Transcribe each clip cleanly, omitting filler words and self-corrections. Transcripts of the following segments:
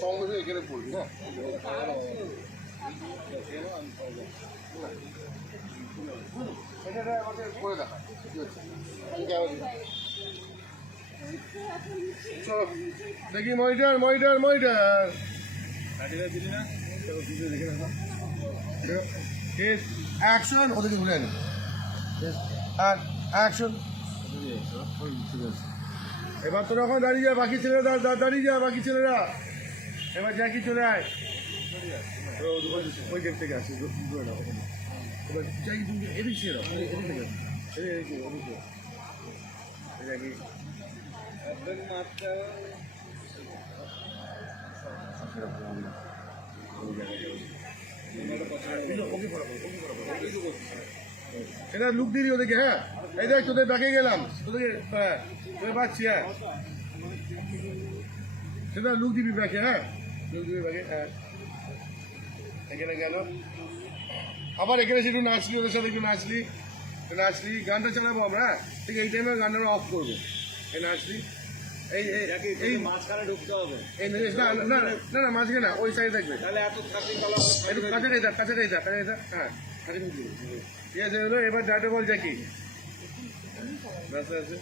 সঙ্গে এখানে পড়বি হ্যাঁ করে দেখা দেখি মনিটর মনিটর মনিটর অ্যাকশন ওদেরকে ঘুরে আনি অ্যাকশন এবার তোরা ওখানে দাঁড়িয়ে যা বাকি ছেলেরা দাঁড়িয়ে যা বাকি ছেলেরা এবার জ্যাকি চলে আয় ওই গেট থেকে আসি এবার জ্যাকি তুমি এদিক ছিল জ্যাকি এটা লুক দিবি ওদেরকে হ্যাঁ এই দেখ তোদের ব্যাকে গেলাম তোদেরকে হ্যাঁ তোদের পাচ্ছি হ্যাঁ সেটা লুক দিবি ব্যাকে হ্যাঁ লুক দিবি ব্যাকে হ্যাঁ এখানে গেল আবার এখানে একটু নাচলি ওদের সাথে একটু নাচলি গানটা চালাবো আমরা ঠিক এই টাইমে গানটা আমরা অফ করবো এই নাচলি এই এই মাঝখানে ঢুকতে হবে এই না না না না মাঝখানে না ওই সাইডে থাকবে তাহলে এত একটু কাছাকাছি থাক হ্যাঁ ঠিক আছে হলো এবার ডাটা বল জ্যাকি রাস্তা আছে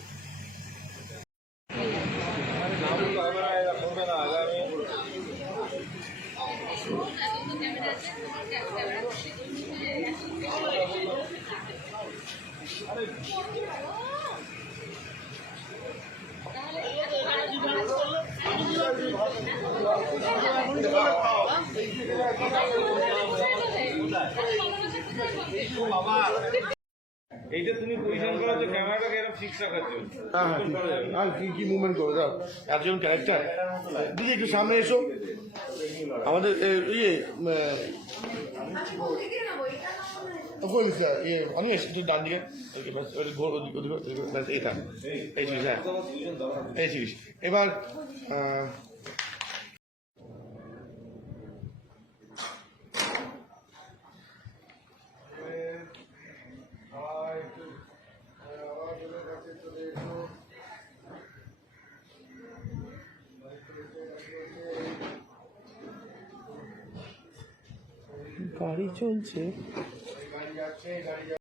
এইটা তুমি পজিশন করার জন্য ক্যামেরাটাকে এরকম ফিক্স রাখার জন্য আর কি মুভমেন্ট করো দাও একজন ক্যারেক্টার দিদি একটু সামনে এসো আমাদের ইয়ে আমি এসে ডান দিকে এই থাক এই জিনিস হ্যাঁ এই জিনিস এবার গাড়ি চলছে।